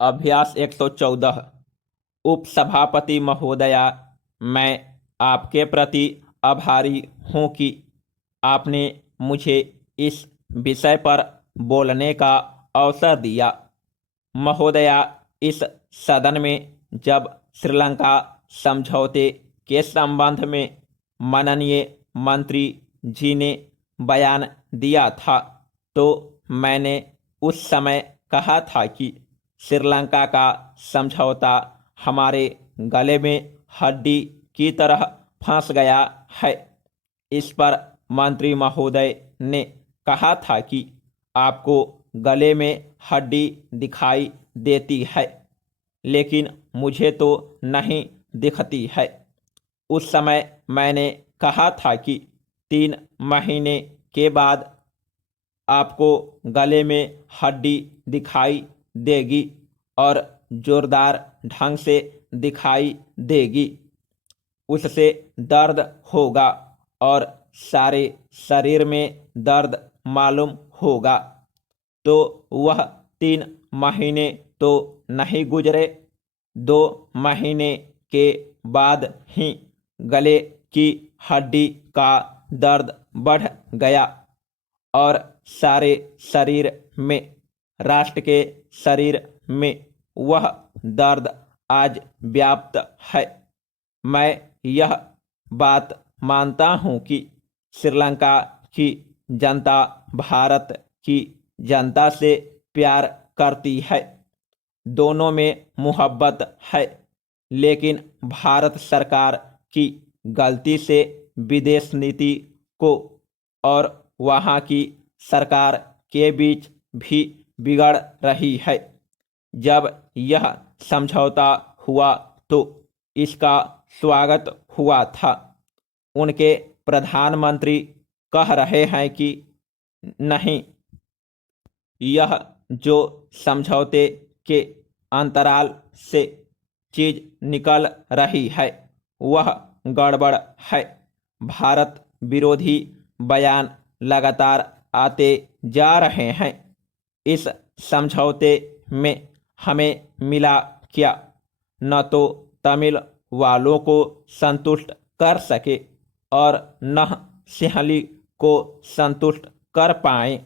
अभ्यास 114। उपसभापति महोदया, मैं आपके प्रति आभारी हूँ कि आपने मुझे इस विषय पर बोलने का अवसर दिया। महोदया, इस सदन में जब श्रीलंका समझौते के संबंध में माननीय मंत्री जी ने बयान दिया था, तो मैंने उस समय कहा था कि श्रीलंका का समझौता हमारे गले में हड्डी की तरह फंस गया है। इस पर मंत्री महोदय ने कहा था कि आपको गले में हड्डी दिखाई देती है, लेकिन मुझे तो नहीं दिखती है। उस समय मैंने कहा था कि 3 महीने के बाद आपको गले में हड्डी दिखाई देगी और जोरदार ढंग से दिखाई देगी। उससे दर्द होगा और सारे शरीर में दर्द मालूम होगा। तो वह 3 महीने तो नहीं गुजरे, 2 महीने के बाद ही गले की हड्डी का दर्द बढ़ गया और सारे शरीर में, राष्ट्र के शरीर में वह दर्द आज व्याप्त है। मैं यह बात मानता हूँ कि श्रीलंका की जनता भारत की जनता से प्यार करती है, दोनों में मोहब्बत है, लेकिन भारत सरकार की गलती से विदेश नीति को और वहाँ की सरकार के बीच भी बिगड़ रही है। जब यह समझौता हुआ तो इसका स्वागत हुआ था। उनके प्रधानमंत्री कह रहे हैं कि नहीं, यह जो समझौते के अंतराल से चीज निकल रही है वह गड़बड़ है। भारत विरोधी बयान लगातार आते जा रहे हैं। इस समझौते में हमें मिला क्या? न तो तमिल वालों को संतुष्ट कर सके और न सिंहली को संतुष्ट कर पाए।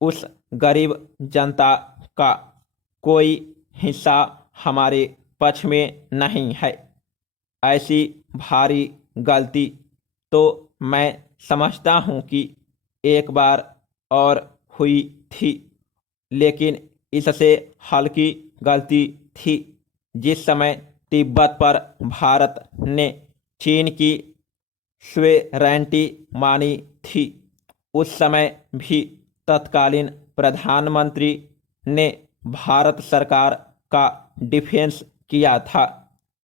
उस गरीब जनता का कोई हिस्सा हमारे पक्ष में नहीं है। ऐसी भारी गलती तो मैं समझता हूँ कि एक बार और हुई थी, लेकिन इससे हल्की गलती थी जिस समय तिब्बत पर भारत ने चीन की स्वेरेंटी मानी थी। उस समय भी तत्कालीन प्रधानमंत्री ने भारत सरकार का डिफेंस किया था।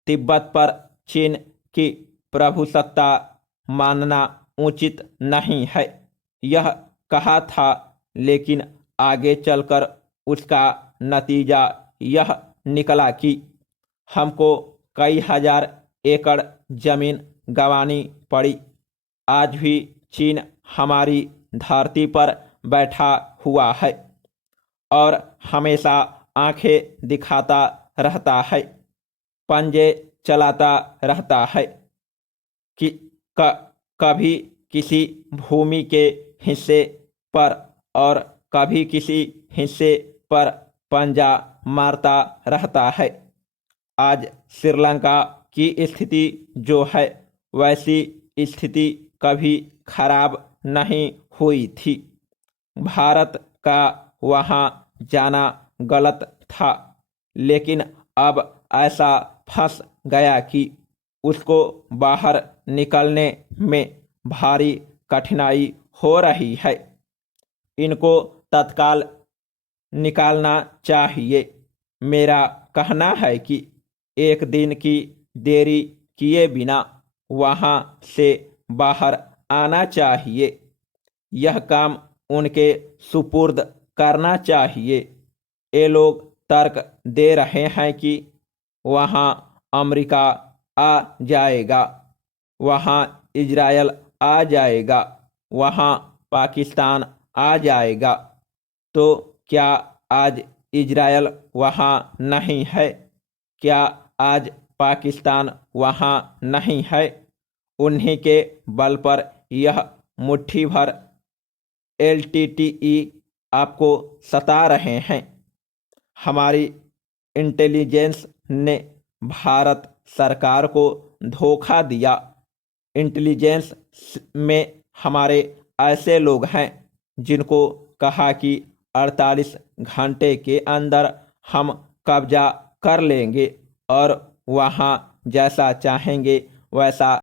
तिब्बत पर चीन की प्रभुसत्ता मानना उचित नहीं है, यह कहा था, लेकिन आगे चलकर उसका नतीजा यह निकला कि हमको कई हजार एकड़ जमीन गंवानी पड़ी। आज भी चीन हमारी धरती पर बैठा हुआ है और हमेशा आंखें दिखाता रहता है, पंजे चलाता रहता है कि कभी किसी भूमि के हिस्से पर और कभी किसी हिस्से पर पंजा मारता रहता है। आज श्रीलंका की स्थिति जो है वैसी स्थिति कभी खराब नहीं हुई थी। भारत का वहाँ जाना गलत था, लेकिन अब ऐसा फंस गया कि उसको बाहर निकलने में भारी कठिनाई हो रही है। इनको तत्काल निकालना चाहिए। मेरा कहना है कि एक दिन की देरी किए बिना वहाँ से बाहर आना चाहिए। यह काम उनके सुपुर्द करना चाहिए। ये लोग तर्क दे रहे हैं कि वहाँ अमेरिका आ जाएगा, वहाँ इजरायल आ जाएगा, वहाँ पाकिस्तान आ जाएगा। तो क्या आज इजरायल वहाँ नहीं है? क्या आज पाकिस्तान वहाँ नहीं है? उन्हीं के बल पर यह मुट्ठी भर LTTE आपको सता रहे हैं। हमारी इंटेलिजेंस ने भारत सरकार को धोखा दिया। इंटेलिजेंस में हमारे ऐसे लोग हैं जिनको कहा कि 48 घंटे के अंदर हम कब्जा कर लेंगे और वहाँ जैसा चाहेंगे वैसा